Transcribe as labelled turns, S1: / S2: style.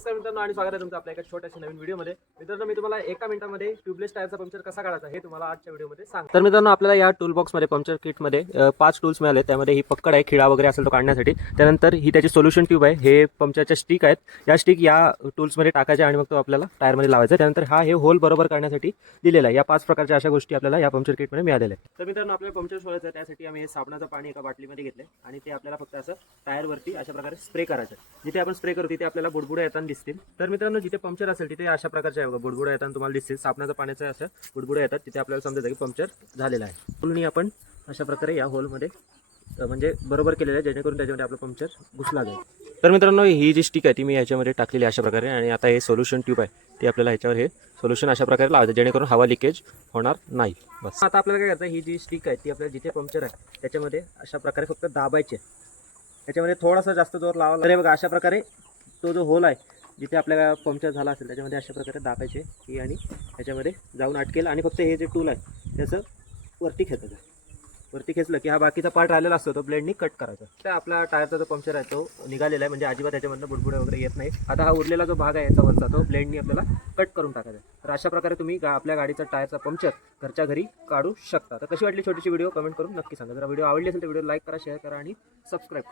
S1: नमस्कार मित्रांनो आणि स्वागत आहे तुमचं आपल्या एका छोट्याशा नवीन व्हिडिओमध्ये. मित्रांनो मी तुम्हाला एका मिनिटामध्ये ट्यूबलेस टायरचा पंक्चर कसा काढायचा हे तुम्हाला आजच्या व्हिडिओमध्ये सांग तर मित्रांनो आपल्याला या टूल बॉक्समध्ये पंक्चर किटमध्ये पाच टूल्स मिळाले. त्यामध्ये ही पक्कड आहे खिळा वगैरे असेल तो काढण्यासाठी. त्यानंतर ही त्याची सोल्युशन ट्यूब आहे हे पंक्चरच्या स्टिक आहेत. या स्टिक या टूल्समध्ये टाकायचे आणि मग तो आपल्याला टायरमध्ये लावायचा त्यानंतर हा हे होल बरोबर करण्यासाठी दिलेला आहे. या पाच प्रकारच्या अशा गोष्टी आपल्याला या पंक्चर किटमध्ये मिळालेल्या आहेत. तर मित्रांनो आपल्याला पंक्चर सोडायचं आहे. त्यासाठी आम्ही हे साबणाचं पाणी एका बाटलीमध्ये घेतले आणि ते आपल्याला फक्त असं टायरवरती अशा प्रकारे स्प्रे करायचं जिथे आपण स्प्रे करू तिथे आपल्याला बुडबुड्या येतात दिसतील. तर मित्रांनो जिथे पंक्चर असेल तिथे अशा प्रकारचे आहे बघा बुडबुड्या येतात तुम्हाला दिसतील. साबणाचं पाण्याचं असं बुडबुड्या येतात तिथे आपल्याला समजायचं की पंक्चर झालेलं आहे. होलनी आपण अशा प्रकारे या होलमध्ये म्हणजे बरोबर केलेलं आहे जेणेकरून त्याच्यामध्ये आपलं पंक्चर घुसला जाईल. तर मित्रांनो ही जी स्टिक आहे ती मी याच्यामध्ये टाकलेली अशा प्रकारे आणि आता हे सोल्युशन ट्यूब आहे. ती आपल्याला ह्याच्यावर हे सोल्युशन अशा प्रकारे लावायचं जेणेकरून हवा लिकेज होणार नाही. बस. आता आपल्याला काय करायचं ही जी स्टिक आहे ती आपल्याला जिथे पंक्चर आहे त्याच्यामध्ये अशा प्रकारे फक्त दाबायचे. आहे त्याच्यामध्ये थोडासा जास्त जोर लावा बघा अशा प्रकारे तो जो होल आहे जिथे आपल्याला पंक्चर झाला असेल त्याच्यामध्ये अशा प्रकारे दाबायचे ही आणि ह्याच्यामध्ये जाऊन अटकेल. आणि फक्त हे जे टूल आहे त्याचं वरती खेचायचं. वरती खेचलं की हा बाकीचा पार्ट राहिलेला असतो तो ब्लेडनी कट करायचा. तर आपला टायरचा जो पंक्चर आहे तो निघालेला आहे. म्हणजे अजिबात त्याच्यामधनं बुडबुडे वगैरे येत नाही आता हा उरलेला जो भाग आहे याचा वरचा तो ब्लेडनी आपल्याला कट करून टाकायचा आहे. तर अशा प्रकारे तुम्ही गा- आपल्या गाडीचा टायरचा पंक्चर घरच्या घरी काढू शकता. तर कशी वाटली छोटीशी व्हिडिओ कमेंट करून नक्की सांगा. जर व्हिडिओ आवडली असेल तर व्हिडिओ लाईक करा शेअर करा आणि सबस्क्राईब करा.